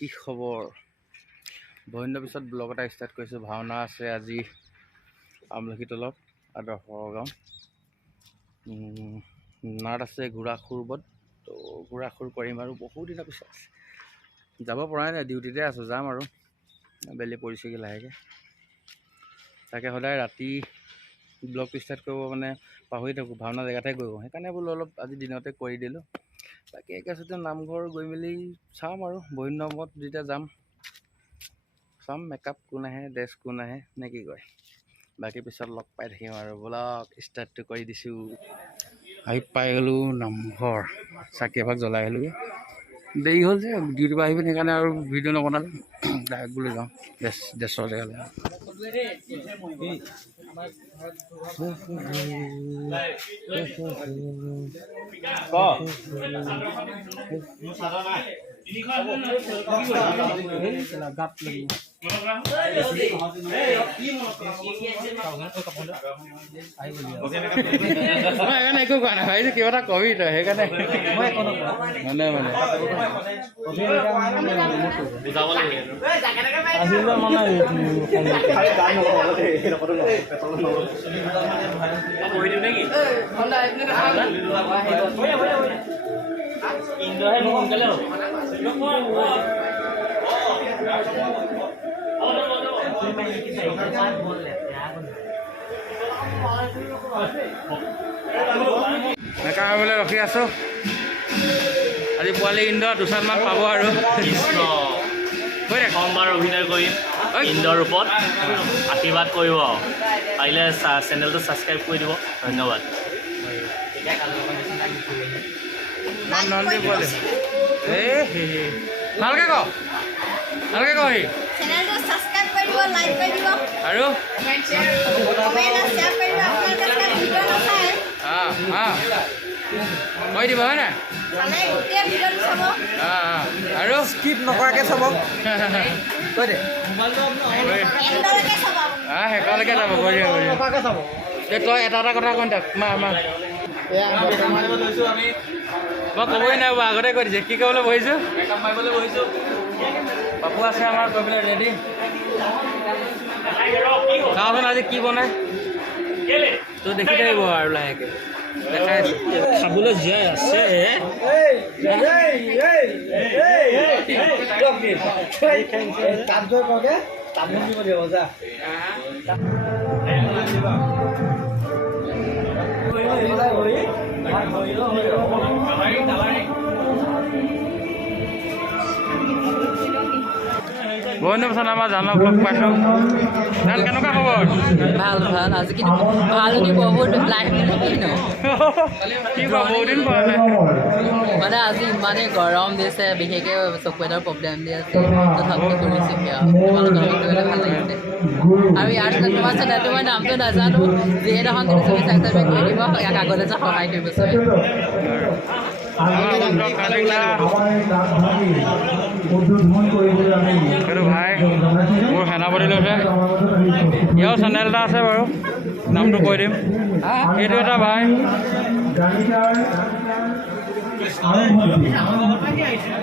কি খবৰ? বহু দিনৰ পিছত ব্লগ এটা ষ্টাৰ্ট কৰিছোঁ। ভাওনা আছে আজি আমলখি তলত আদৰ্শ গাঁও। নাট আছে ঘোঁৰাখুৰবত, তো ঘোঁৰাখুৰ কৰিম আৰু বহুত দিনৰ পিছত যাব পৰাই নাই, ডিউটিতে আছোঁ, যাম আৰু বেলি পৰিছেগৈ লাহেকৈ। তাকে সদায় ৰাতি ব্লগটো ষ্টাৰ্ট কৰিব মানে পাহৰি থাকোঁ, ভাওনা জেগাতে গৈ সেইকাৰণে বোলো অলপ আজি দিনতে কৰি দিলোঁ। বাকী একেচতে নামঘৰ গৈ মেলি চাম আৰু বহু দিনৰ মূৰত যেতিয়া যাম, চাম মেকআপ কোন আহে, ড্ৰেছ কোন আহে নে কি কয়। বাকী পিছত লগ পাই থাকিম আৰু ব্লগ ষ্টাৰ্টটো কৰি দিছোঁ। আহি পাই গ'লোঁ নামঘৰ, চাকি এভাগ জ্বলাই আহিলোঁগৈ। দেৰি হ'ল যে ডিউটিৰ পৰা আহিব, সেইকাৰণে আৰু ভিডিঅ' নবনালোঁ, ডাইৰেক্ট বুলি যাওঁ ড্ৰেছৰ জেগালৈ। সেইকাৰণে একো কোৱা নাই, ভাবিছোঁ কিবা এটা কবি তই, সেইকাৰণে মানে মেকা হ'বলৈ ৰখি আছোঁ। আজি পোৱালি ইন্দ্ৰ দুচানমান পাব আৰু কৃষ্ণ প্ৰথমবাৰ অভিনয় কৰিম ইন্দ্ৰৰ ৰূপত, আশীৰ্বাদ কৰিব। পাৰিলে চেনেলটো ছাবস্ক্ৰাইব কৰি দিব, ধন্যবাদ। ভালকৈ ক, ভালকৈ ক সি চেনেলটো ছাবস্ক্ৰাইব কৰিব, লাইক কৰি দিব আৰু কমেণ্ট শ্বেয়াৰ কৰিব। আপোনালোকে ভিডিঅ' নাচায় কৈ দিব হয় নাই? চালে গোটেই ভিডিঅ'টো চাব আৰু স্কিপ নকৰাকৈ চাব। কৈ দে এণ্ডলৈকে চাব। শেষলৈকে যাব, কৈ দিব চাব। তই এটা কথা কৈ থাক। মই ক'বই নাই বাৰু, আগতে কৈ দিছে কি ক'বলৈ বহিছোঁ। পাপু আছে আমাৰ কৈ পেলাই ৰেডি। চাওঁচোন আজি কি বনাই, তোৰ দেখি থাকিব আৰু লাহেকৈ দেখাই আছোঁ। খাবলৈ জীয়াই আছে বহুত দিনৰ পিছত আমাৰ জানক লগ পাইছোঁ। জান কেনেকুৱা খবৰ? ভাল ভাল। আজি কিন্তু ভাল যদি বহুত লাইট কিনো কি কয়, বহুত দিন পোৱা নাই। মানে আজি ইমানেই গৰম দিছে, বিশেষকৈ চকু এটাৰ প্ৰব্লেম দি আছে, তথাপিও কৰিছোঁ সেয়া। তোমালোকৰ লগত কৰিলে ভাল লাগিছে। আৰু ইয়াৰ তোমাৰ চেনেলটো মই নামটো নাজানো, যিয়ে নহয় কিন্তু তুমি ছাবস্ক্ৰাইব কৰি দিব, ইয়াক আগলৈ যে সহায় কৰিব বিচাৰে। সেইটো ভাই মোৰ সেনাপতি লৈছে, ইয়াৰো চেনেল এটা আছে বাৰু, নামটো কৈ দিম। সেইটো এটা ভাই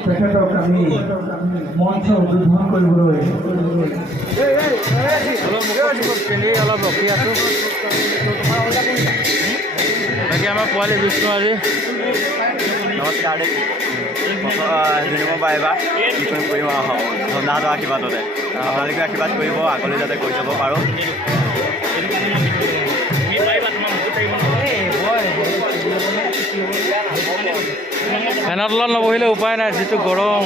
তেখেতক আমি মঞ্চ উদ্বোধন কৰিবলৈ অলপ ৰখি আছোঁ। বাকী আমাৰ পোৱালি বিষ্ণু আজি নমস্কাৰ দেই। জুনিমৰ পৰা এবাৰ কি কৰিম আহক ধন্দাহঁতৰ আশীৰ্বাদতে আপোনালোকে আশীৰ্বাদ কৰিব, আগলৈ যাতে কৰি যাব পাৰোঁ। ফেনৰ তলত নবহিলে উপায় নাই, যিটো গৰম।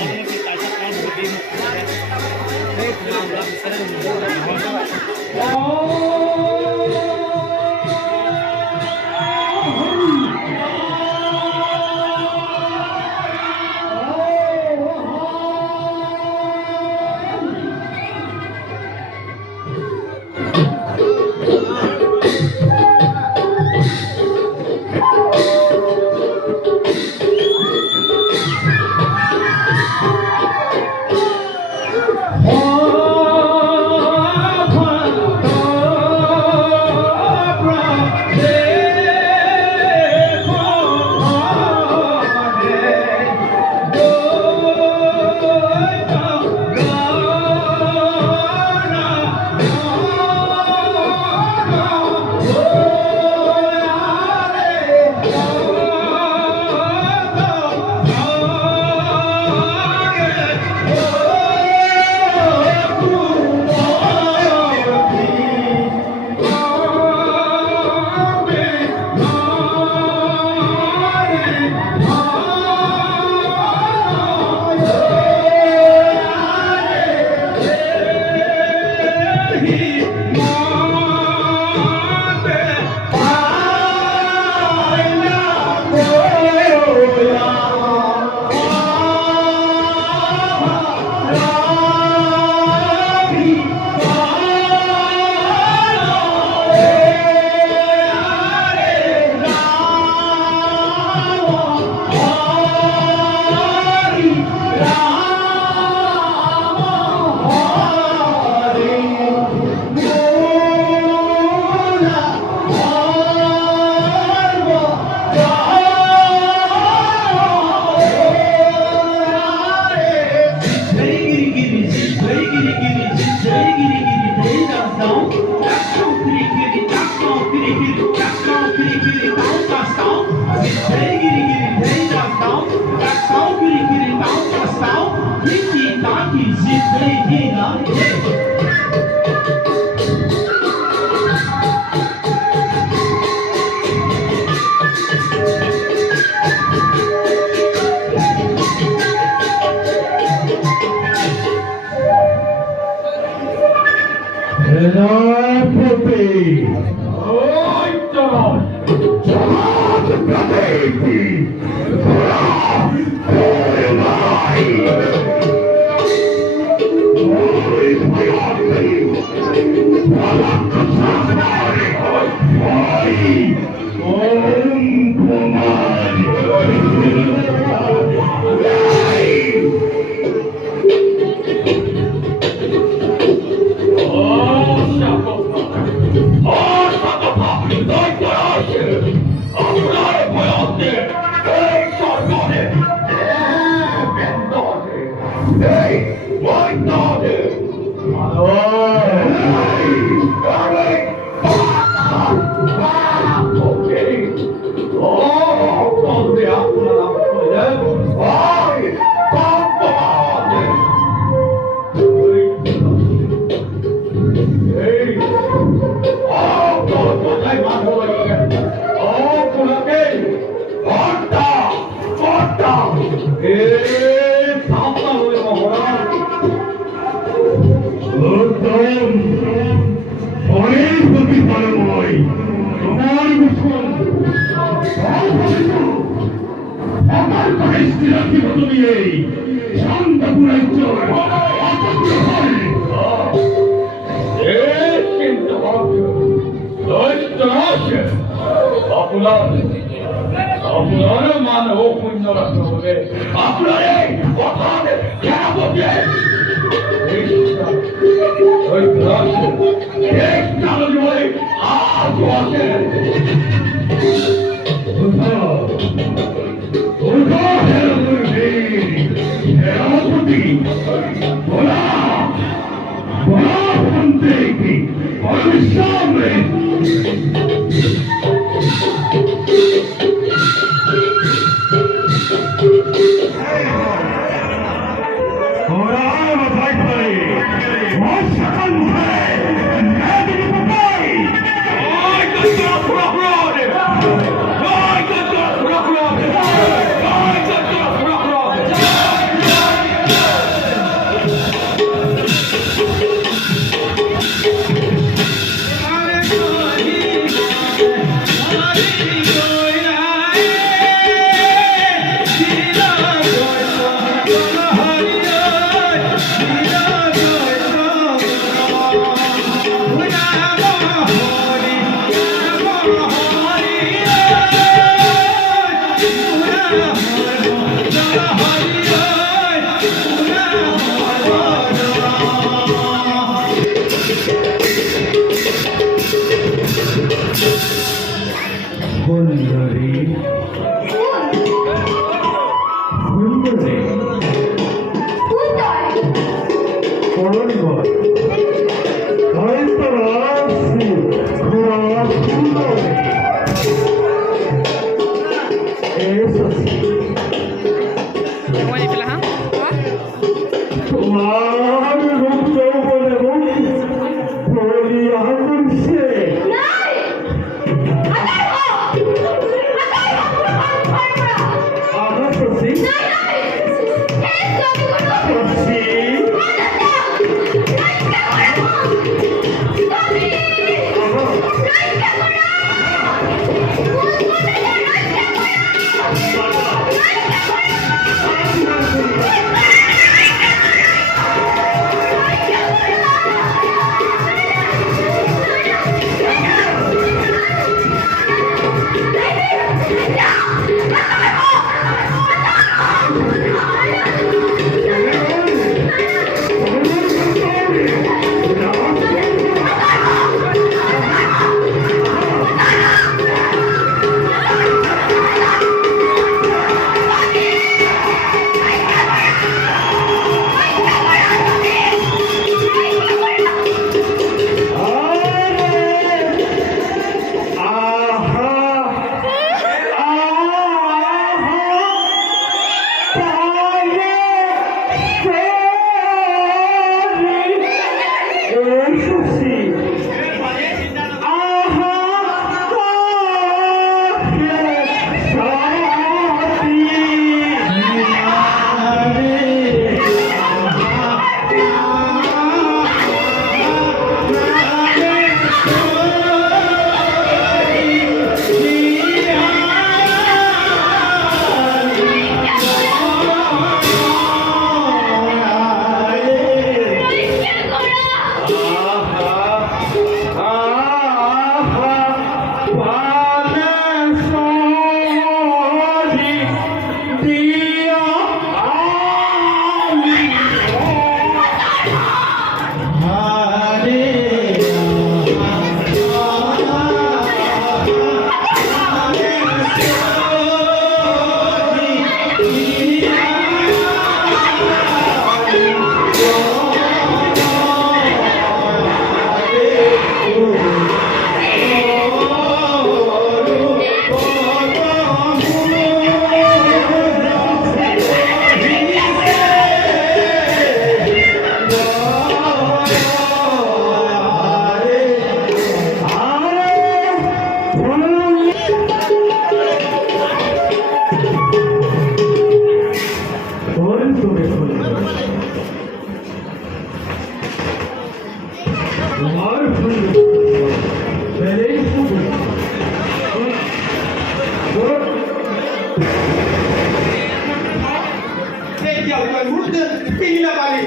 নাপালি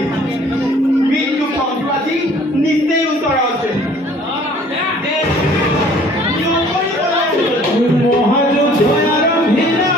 মৃত্যু ফলটো আজি নিশ্চয় ওচৰ আছে মহাযুদ্ধ আৰম্ভিলা